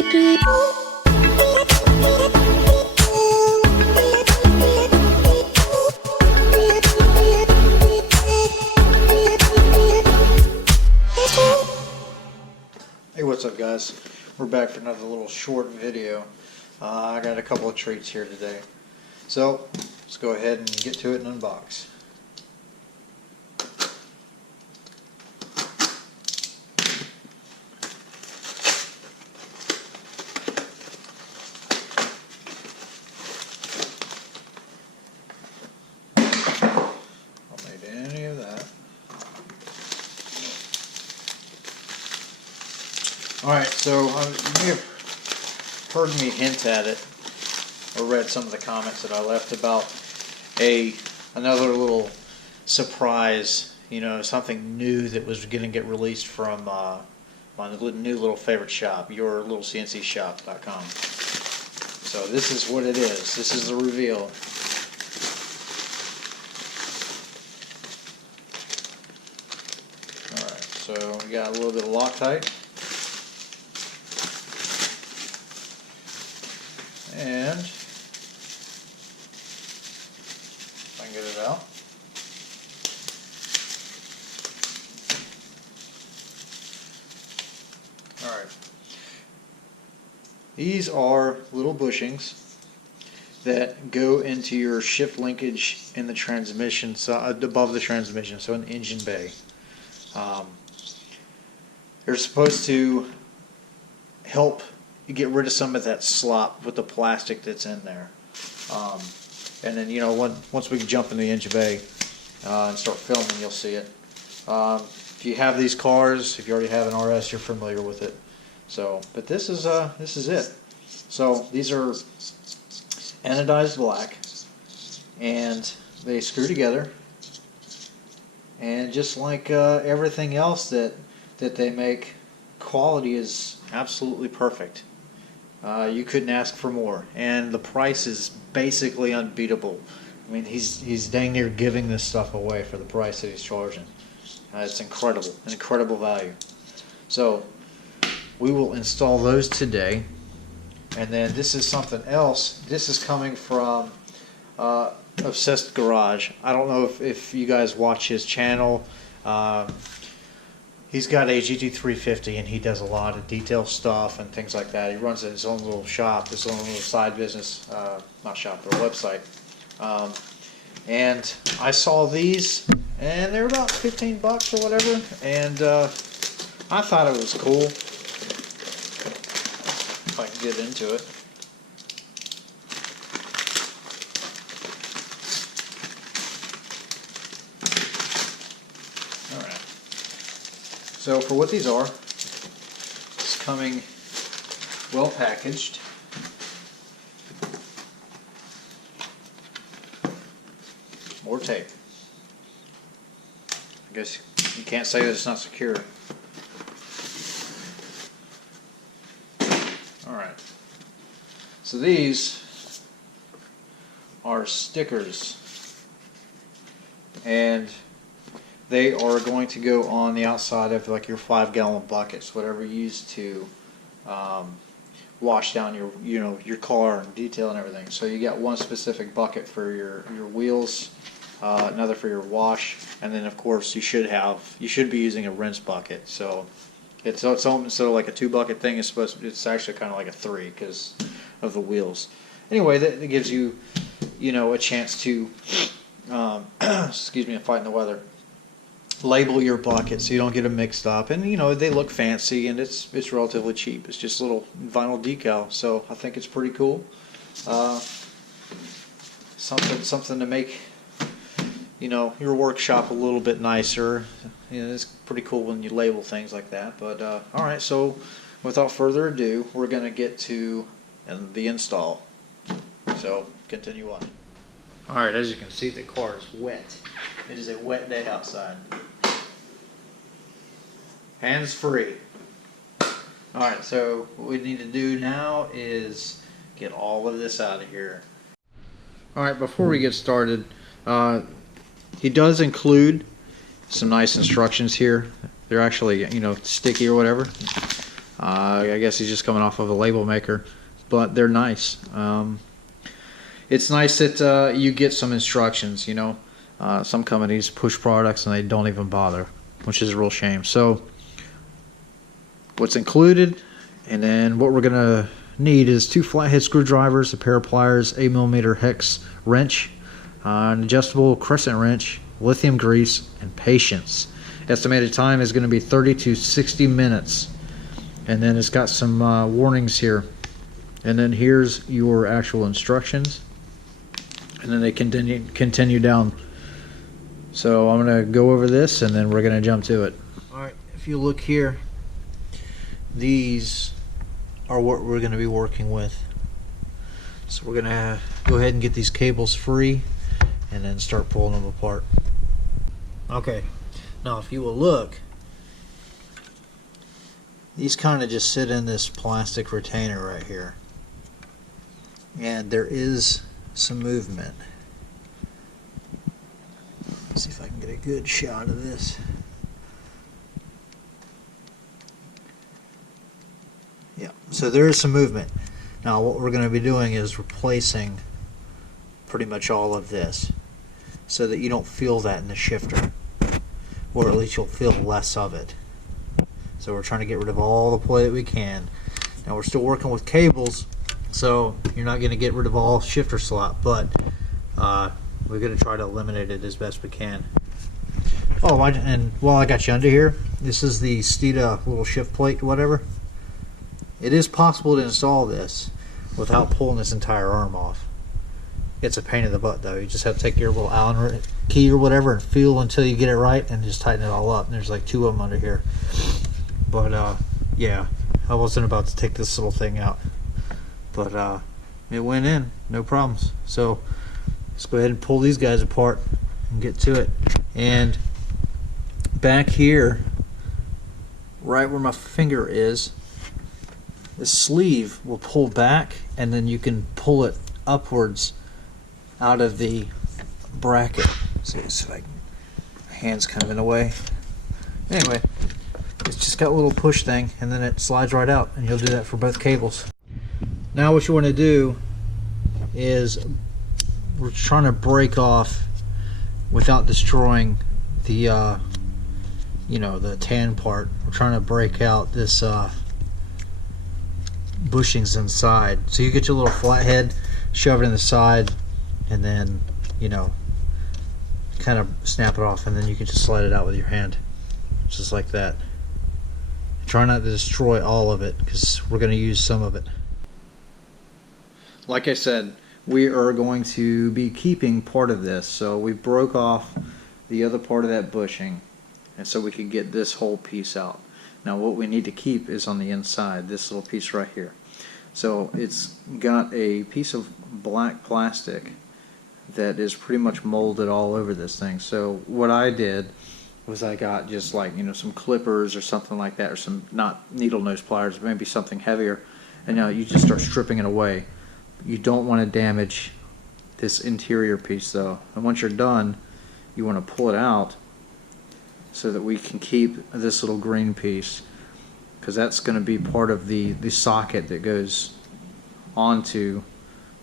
Hey, what's up guys? We're back for another little short video. I got a couple of treats here today. So, let's go ahead and get to it and unbox. Don't need any of that. Alright, so you may have heard me hint at it, or read some of the comments that I left about another little surprise, something new that was going to get released from my new little favorite shop, yourlittlecncshop.com. So this is what it is. This is the reveal. Alright, so we got a little bit of Loctite. And if I can get it out. Alright. These are little bushings that go into your shift linkage in the transmission, above the transmission, so in the engine bay. They're supposed to help you get rid of some of that slop with the plastic that's in there. And then, once we jump in the engine bay and start filming, you'll see it. If you have these cars, if you already have an RS, you're familiar with it. So, but this is it. So these are anodized black, and they screw together. And just like everything else that they make, quality is absolutely perfect. You couldn't ask for more, and the price is basically unbeatable. I mean, he's dang near giving this stuff away for the price that he's charging. It's incredible, an incredible value. So we will install those today, and then this is something else. This is coming from Obsessed Garage. I don't know if you guys watch his channel. He's got a GT350, and he does a lot of detail stuff and things like that. He runs his own little shop, his own little side business, not shop, but a website. And I saw these, and they were about 15 bucks or whatever, and I thought it was cool. If I can get into it. So for what these are, it's coming well packaged. More tape. I guess you can't say that it's not secure. Alright. So these are stickers. And they are going to go on the outside of like your 5-gallon buckets, whatever you use to wash down your car and detail and everything. So you got one specific bucket for your wheels, another for your wash, and then of course you should be using a rinse bucket. So it's instead of like a 2-bucket thing, it's actually kind of like a 3 because of the wheels. Anyway, that gives you a chance to excuse me, I'm fighting the weather. Label your bucket so you don't get them mixed up, and they look fancy, and it's relatively cheap. It's just a little vinyl decal, so I think it's pretty cool. Something to make your workshop a little bit nicer. It's pretty cool when you label things like that. But all right, so without further ado, we're going to get to the install. So continue on. All right, as you can see, the car is wet. It is a wet day outside. Hands free. Alright, so what we need to do now is get all of this out of here. Alright, before we get started, he does include some nice instructions here. They're actually, sticky or whatever. I guess he's just coming off of a label maker, but they're nice. It's nice that you get some instructions, you know. Some companies push products and they don't even bother, which is a real shame. So what's included, and then what we're gonna need is 2 flathead screwdrivers, a pair of pliers, 8mm hex wrench, an adjustable crescent wrench, lithium grease, and patience. Estimated time is going to be 30 to 60 minutes. And then it's got some warnings here. And then here's your actual instructions. And then they continue down. So I'm going to go over this and then we're going to jump to it. Alright, if you look here, these are what we're going to be working with. So we're going to go ahead and get these cables free and then start pulling them apart. Okay, now if you will look, these kind of just sit in this plastic retainer right here, and there is some movement. Let's see if I can get a good shot of this. Yeah, so there is some movement. Now what we're going to be doing is replacing pretty much all of this so that you don't feel that in the shifter, or at least you'll feel less of it. So we're trying to get rid of all the play that we can. Now we're still working with cables, so you're not going to get rid of all shifter slot, but we're going to try to eliminate it as best we can. Oh, and while I got you under here, this is the Stita little shift plate, whatever. It is possible to install this without pulling this entire arm off. It's a pain in the butt though. You just have to take your little Allen key or whatever and feel until you get it right and just tighten it all up. And there's like 2 of them under here. But yeah, I wasn't about to take this little thing out. But it went in, no problems. So let's go ahead and pull these guys apart and get to it. And back here, right where my finger is, the sleeve will pull back and then you can pull it upwards out of the bracket. See if I can, my hand's kind of in the way. Anyway, it's just got a little push thing and then it slides right out, and you'll do that for both cables. Now what you want to do is, we're trying to break off without destroying the you know, the tan part. We're trying to break out this bushings inside. So you get your little flathead, shove it in the side, and then, you know, kind of snap it off, and then you can just slide it out with your hand, just like that. Try not to destroy all of it, because we're going to use some of it. Like I said, we are going to be keeping part of this, so we broke off the other part of that bushing, and so we could get this whole piece out. Now what we need to keep is on the inside, this little piece right here. So it's got a piece of black plastic that is pretty much molded all over this thing. So what I did was I got just like, you know, some clippers or something like that, or some, not needle nose pliers, maybe something heavier, and now you just start stripping it away. You don't want to damage this interior piece though, and once you're done, you want to pull it out so that we can keep this little green piece, because that's going to be part of the socket that goes onto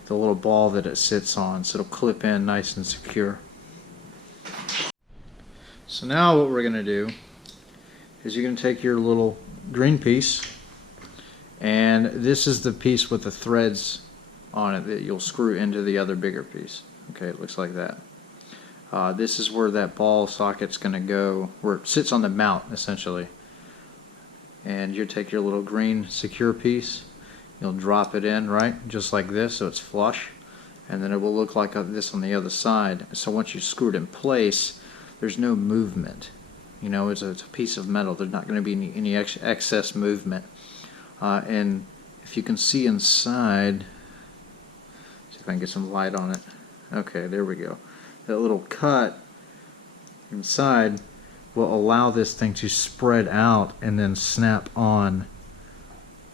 the little ball that it sits on, so it'll clip in nice and secure. So now what we're going to do is you're going to take your little green piece, and this is the piece with the threads on it that you'll screw into the other bigger piece. Okay, it looks like that. This is where that ball socket's going to go, where it sits on the mount essentially. And you take your little green secure piece, you'll drop it in right just like this, so it's flush, and then it will look like this on the other side. So once you screw it in place, there's no movement. You know, it's a piece of metal. There's not going to be any excess movement. And if you can see inside, see if I can get some light on it. Okay, there we go. That little cut inside will allow this thing to spread out and then snap on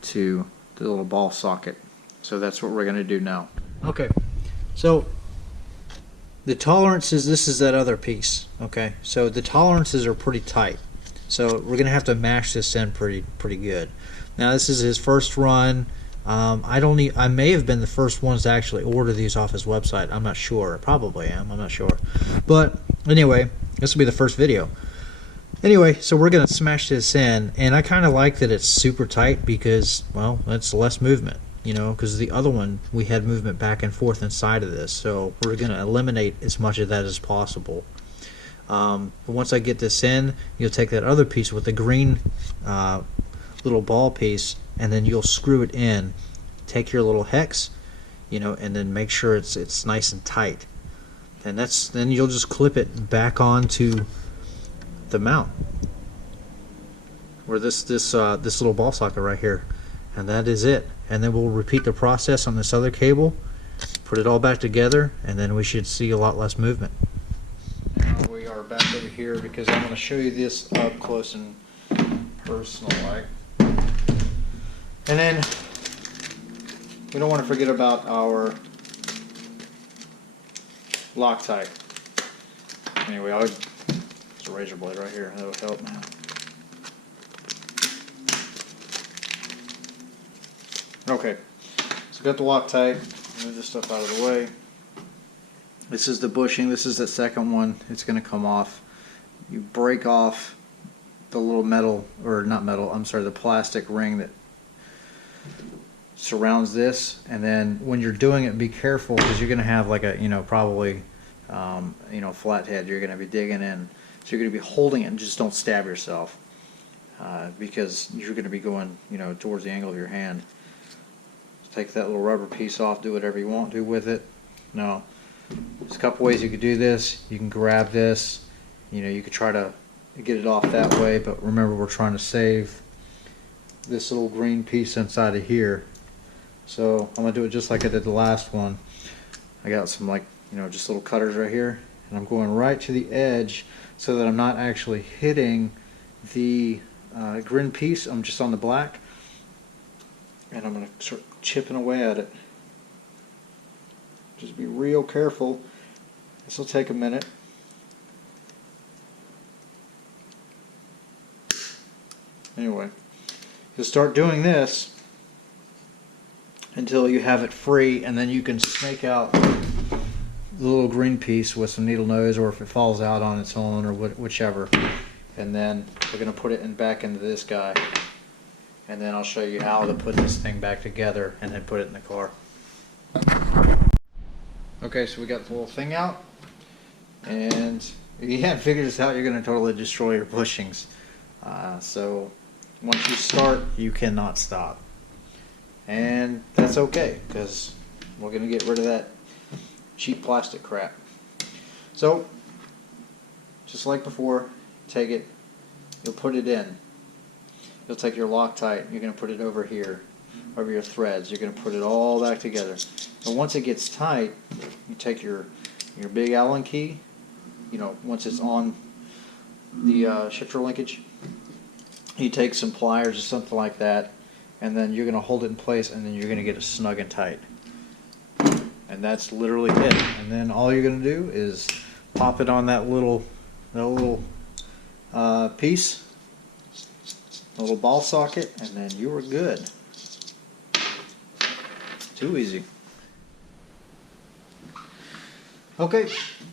to the little ball socket. So that's what we're going to do now. Okay, so the tolerances, this is that other piece. Okay, so the tolerances are pretty tight, so we're going to have to mash this in pretty good. Now this is his first run. I may have been the first ones to actually order these off his website. I'm not sure. Probably am. I'm not sure. But anyway, this will be the first video. Anyway, so we're going to smash this in, and I kind of like that it's super tight because, well, it's less movement, you know, because the other one we had movement back and forth inside of this, so we're going to eliminate as much of that as possible. But once I get this in, you'll take that other piece with the green little ball piece, and then you'll screw it in. Take your little hex, you know, and then make sure it's nice and tight, and then you'll just clip it back onto the mount, or this little ball socket right here, and that is it. And then we'll repeat the process on this other cable, put it all back together, and then we should see a lot less movement. Now we are back over here because I'm going to show you this up close and personal like. And then we don't want to forget about our Loctite. Anyway, there's a razor blade right here. That'll help. Okay, so got the Loctite. Move this stuff out of the way. This is the bushing. This is the second one. It's going to come off. You break off the little metal, or not metal, I'm sorry, the plastic ring that surrounds this, and then when you're doing it, be careful because you're going to have like a, you know, probably flathead you're going to be digging in, so you're going to be holding it, and just don't stab yourself because you're going to be going, you know, towards the angle of your hand. Just take that little rubber piece off, do whatever you want to with it. Now, there's a couple ways you could do this. You can grab this, you know, you could try to get it off that way, but remember we're trying to save this little green piece inside of here. So I'm going to do it just like I did the last one. I got some, like, you know, just little cutters right here, and I'm going right to the edge so that I'm not actually hitting the green piece. I'm just on the black, and I'm going to start chipping away at it. Just be real careful. This will take a minute. Anyway, you'll start doing this until you have it free, and then you can snake out the little green piece with some needle nose, or if it falls out on its own, or whichever. And then we're going to put it back into this guy, and then I'll show you how to put this thing back together and then put it in the car. Okay, so we got the little thing out, and you haven't figured this out, you're going to totally destroy your bushings. So once you start, you cannot stop. And that's okay, because we're going to get rid of that cheap plastic crap. So, just like before, take it, you'll put it in. You'll take your Loctite, you're going to put it over here, over your threads. You're going to put it all back together. And once it gets tight, you take your big Allen key, you know, once it's on the shifter linkage, you take some pliers or something like that, and then you're going to hold it in place, and then you're going to get it snug and tight. And that's literally it. And then all you're going to do is pop it on that little piece, a little ball socket, and then you are good. Too easy. Okay,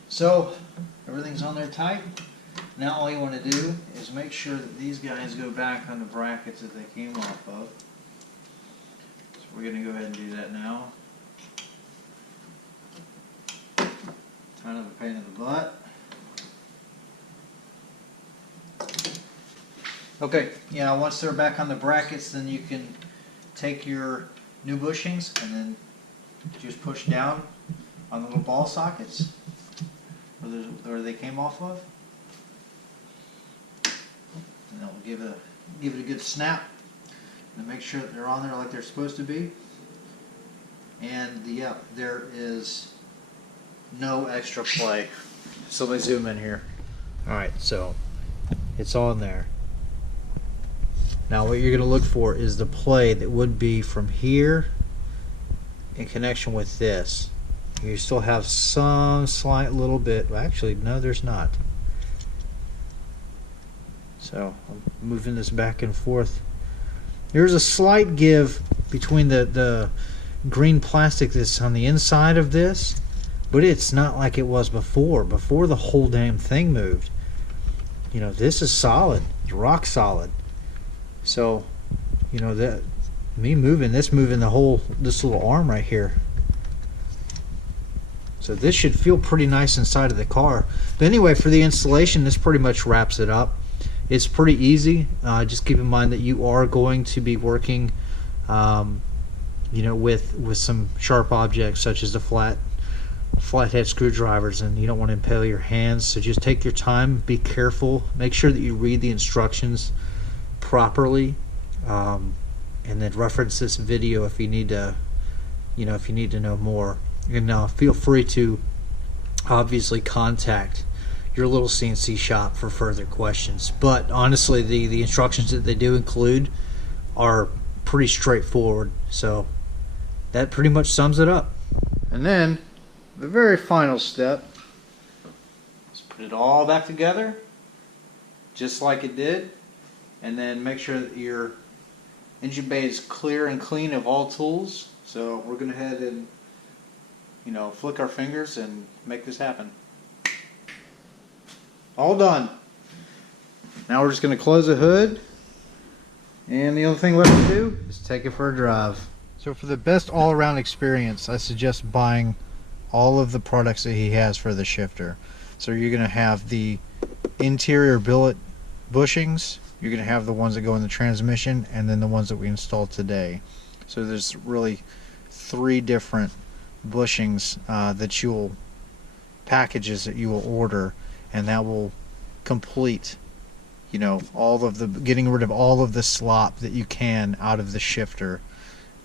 so everything's on there tight. Now all you want to do is make sure that these guys go back on the brackets that they came off of. So we're going to go ahead and do that now. Kind of a pain in the butt. Okay, yeah, once they're back on the brackets, then you can take your new bushings and then just push down on the little ball sockets where they came off of. And they'll give it a good snap and make sure that they're on there like they're supposed to be. And yeah, there is no extra play. So let me zoom in here. Alright, so it's on there. Now what you're going to look for is the play that would be from here in connection with this. You still have some slight little bit. Well, actually, no, there's not. So I'm moving this back and forth There's a slight give between the green plastic that's on the inside of this, but it's not like it was before the whole damn thing moved. You know, this is solid. It's rock solid. So, you know, that me moving this little arm right here. So this should feel pretty nice inside of the car. But anyway, for the installation, this pretty much wraps it up. It's pretty easy. Just keep in mind that you are going to be working, you know, with some sharp objects such as the flathead screwdrivers, and you don't want to impale your hands. So just take your time, be careful, make sure that you read the instructions properly, and then reference this video if you need to, you know, if you need to know more. And feel free to obviously contact your little CNC shop for further questions. But honestly, the instructions that they do include are pretty straightforward. So that pretty much sums it up. And then the very final step is put it all back together just like it did, and then make sure that your engine bay is clear and clean of all tools. So we're going to head and, you know, flick our fingers and make this happen. All done. Now we're just going to close the hood, and the only thing left to do is take it for a drive. So for the best all-around experience, I suggest buying all of the products that he has for the shifter. So you're going to have the interior billet bushings, you're going to have the ones that go in the transmission, and then the ones that we installed today. So there's really 3 different bushings that you'll packages that you will order, and that will complete, you know, all of the getting rid of all of the slop that you can out of the shifter,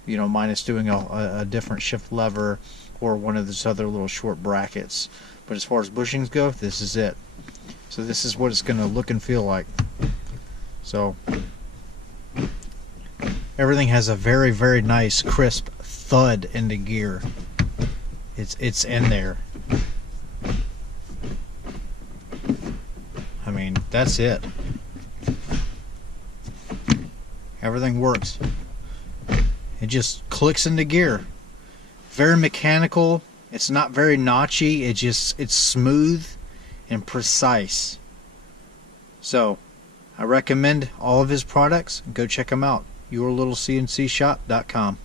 you know, minus doing a different shift lever or one of those other little short brackets. But as far as bushings go, this is it. So this is what it's going to look and feel like. So everything has a very, very nice crisp thud in the gear. It's in there. I mean, that's it. Everything works. It just clicks into gear. Very mechanical. It's not very notchy. It's smooth and precise. So I recommend all of his products. Go check them out. yourlittlecncshop.com.